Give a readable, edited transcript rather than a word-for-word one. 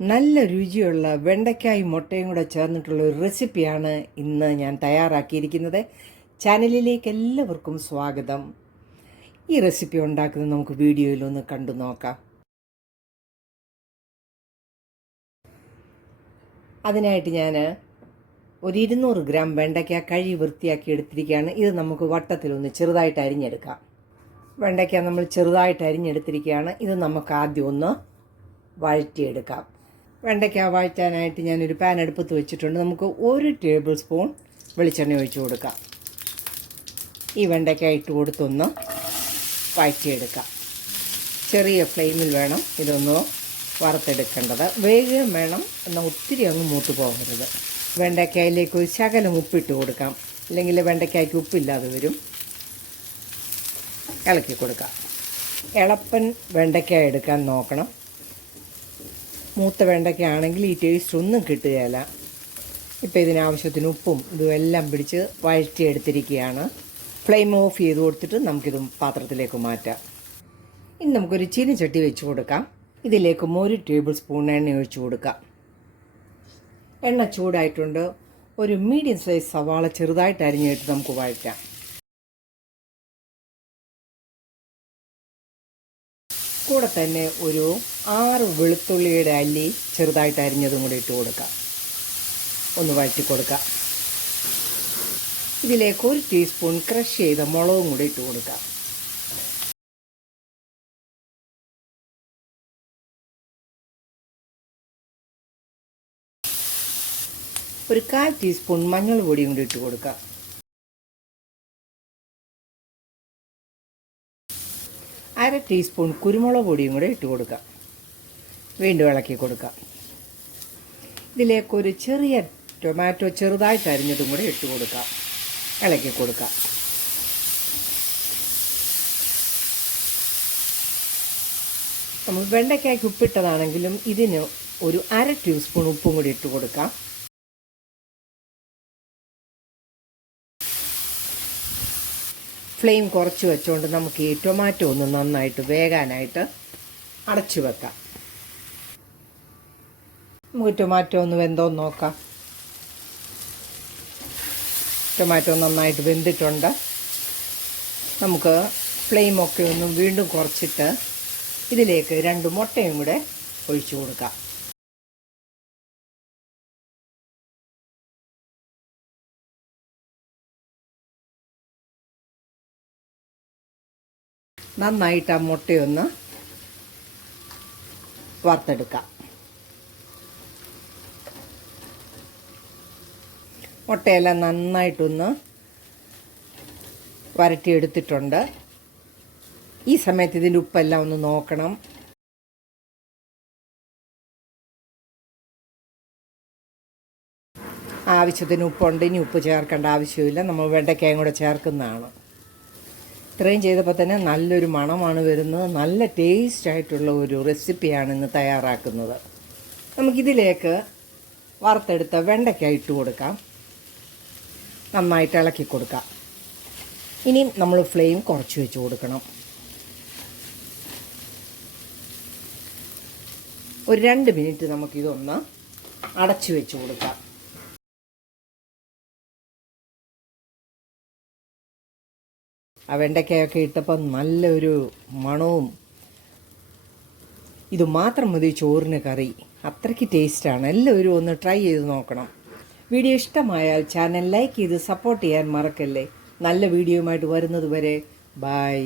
നല്ല രുചിയുള്ള വെണ്ടയ്ക്കായും മുട്ടയും കൂടെ ചേർന്നിട്ടുള്ള ഒരു റെസിപ്പിയാണ് ഇന്ന് ഞാൻ തയ്യാറാക്കിയിരിക്കുന്നത്. ചാനലിലേക്ക് എല്ലാവർക്കും സ്വാഗതം. ഈ റെസിപ്പി ഉണ്ടാക്കുന്നത് നമുക്ക് വീഡിയോയിലൊന്ന് കണ്ടു നോക്കാം. അതിനായിട്ട് ഞാൻ ഒരു 200 ഗ്രാം വെണ്ടയ്ക്ക കഴുകി വൃത്തിയാക്കി എടുത്തിരിക്കുകയാണ്. ഇത് നമുക്ക് വട്ടത്തിലൊന്ന് ചെറുതായിട്ട് അരിഞ്ഞെടുക്കാം. വെണ്ടയ്ക്ക നമ്മൾ ചെറുതായിട്ട് അരിഞ്ഞെടുത്തിരിക്കുകയാണ്. ഇത് നമുക്ക് ആദ്യം ഒന്ന് വഴറ്റിയെടുക്കാം. വെണ്ടയ്ക്ക വഴറ്റാനായിട്ട് ഞാനൊരു പാൻ അടുപ്പത്ത് വെച്ചിട്ടുണ്ട്. നമുക്ക് 1 ടേബിൾ സ്പൂൺ വെളിച്ചെണ്ണ ഒഴിച്ചു കൊടുക്കാം. ഈ വെണ്ടയ്ക്ക ഇട്ട് കൊടുത്തൊന്ന് വഴറ്റിയെടുക്കാം. ചെറിയ ഫ്ലെയിമിൽ വേണം ഇതൊന്ന് വറുത്തെടുക്കേണ്ടത്. വേഗം വേണം, എന്നാൽ ഒത്തിരി അങ്ങ് മൂത്ത് പോകരുത്. വെണ്ടയ്ക്കയിലേക്ക് ഒരു ശകലം ഉപ്പിട്ട് കൊടുക്കാം, അല്ലെങ്കിൽ വെണ്ടയ്ക്കായ്ക്ക് ഉപ്പില്ലാതെ വരും. ഇളക്കി കൊടുക്കാം. എളപ്പൻ വെണ്ടയ്ക്ക എടുക്കാൻ നോക്കണം. മൂത്ത വെണ്ടയ്ക്ക ആണെങ്കിൽ ഈ ടേസ്റ്റ് ഒന്നും കിട്ടുകയില്ല. ഇപ്പോൾ ഇതിനാവശ്യത്തിന് ഉപ്പും ഇതും എല്ലാം പിടിച്ച് വഴറ്റിയെടുത്തിരിക്കുകയാണ്. ഫ്ലെയിം ഓഫ് ചെയ്ത് കൊടുത്തിട്ട് നമുക്കിത് പാത്രത്തിലേക്ക് മാറ്റാം. ഇനി നമുക്കൊരു ചീനച്ചട്ടി വെച്ച് കൊടുക്കാം. ഇതിലേക്ക് 1 ടേബിൾ സ്പൂൺ എണ്ണ ഒഴിച്ചു കൊടുക്കാം. എണ്ണ ചൂടായിട്ടുണ്ട്. ഒരു മീഡിയം സൈസ് സവാള ചെറുതായിട്ട് അരിഞ്ഞിട്ട് നമുക്ക് വഴറ്റാം. കൂടെ തന്നെ ഒരു 6 വെളുത്തുള്ളിയുടെ അല്ലി ചെറുതായിട്ട് അരിഞ്ഞതും കൂടി ഇട്ട് കൊടുക്കാം. ഒന്ന് വഴറ്റി കൊടുക്കാം. ഇതിലേക്ക് 1 ടീസ്പൂൺ ക്രഷ് ചെയ്ത മുളകും കൂടി ഇട്ട് കൊടുക്കാം. ഒരു 1/4 ടീസ്പൂൺ മഞ്ഞൾ പൊടിയും കൂടി ഇട്ട് കൊടുക്കാം. അര ടീസ്പൂൺ കുരുമുളക് പൊടിയും കൂടെ ഇട്ട് കൊടുക്കാം. വീണ്ടും ഇളക്കി കൊടുക്കാം. ഇതിലേക്കൊരു ചെറിയ ടൊമാറ്റോ ചെറുതായിട്ട് അരിഞ്ഞതും കൂടെ ഇട്ട് കൊടുക്കാം. ഇളക്കി കൊടുക്കാം. നമ്മൾ വെണ്ടയ്ക്കായ്ക്ക് ഉപ്പിട്ടതാണെങ്കിലും ഇതിന് ഒരു അര ടീസ്പൂൺ ഉപ്പും കൂടി ഇട്ട് കൊടുക്കാം. ഫ്ലെയിം കുറച്ച് വെച്ചുകൊണ്ട് നമുക്ക് ഈ ടൊമാറ്റോ ഒന്ന് നന്നായിട്ട് വേകാനായിട്ട് അടച്ചു വെക്കാം. നമുക്ക് ടൊമാറ്റോ ഒന്ന് വെന്തോന്ന് നോക്കാം. ടൊമാറ്റോ നന്നായിട്ട് വെന്തിട്ടുണ്ട്. നമുക്ക് ഫ്ലെയിമൊക്കെ ഒന്ന് വീണ്ടും കുറച്ചിട്ട് ഇതിലേക്ക് 2 മുട്ടയും കൂടെ ഒഴിച്ചു കൊടുക്കാം. നന്നായിട്ട് ആ മുട്ടയൊന്ന് വറുത്തെടുക്കാം. മുട്ടയെല്ലാം നന്നായിട്ടൊന്ന് വരട്ടിയെടുത്തിട്ടുണ്ട്. ഈ സമയത്ത് ഇതിൻ്റെ ഉപ്പെല്ലാം ഒന്ന് നോക്കണം. ആവശ്യത്തിന് ഉപ്പുണ്ട്. ഇനി ഉപ്പ് ചേർക്കേണ്ട ആവശ്യമില്ല. നമ്മൾ വെണ്ടയ്ക്കയും കൂടെ ചേർക്കുന്നതാണ്. ഇത്രയും ചെയ്തപ്പോൾ തന്നെ നല്ലൊരു മണമാണ് വരുന്നത്. നല്ല ടേസ്റ്റ് ആയിട്ടുള്ള ഒരു റെസിപ്പിയാണ് ഇന്ന് തയ്യാറാക്കുന്നത്. നമുക്കിതിലേക്ക് വറുത്തെടുത്ത വെണ്ടയ്ക്ക ഇട്ട് കൊടുക്കാം. നന്നായിട്ട് ഇളക്കി കൊടുക്കാം. ഇനി നമ്മൾ ഫ്ലെയിം കുറച്ച് വെച്ച് കൊടുക്കണം. ഒരു 2 മിനിറ്റ് നമുക്കിതൊന്ന് അടച്ചു വെച്ച് കൊടുക്കാം. ആ വെണ്ടയ്ക്കയൊക്കെ ഇട്ടപ്പോൾ നല്ലൊരു മണവും. ഇത് മാത്രം മതി ചോറിന് കറി. അത്രയ്ക്ക് ടേസ്റ്റാണ്. എല്ലാവരും ഒന്ന് ട്രൈ ചെയ്ത് നോക്കണം. വീഡിയോ ഇഷ്ടമായാൽ ചാനൽ ലൈക്ക് ചെയ്ത് സപ്പോർട്ട് ചെയ്യാൻ മറക്കല്ലേ. നല്ല വീഡിയോയുമായിട്ട് വരുന്നത് വരെ ബൈ.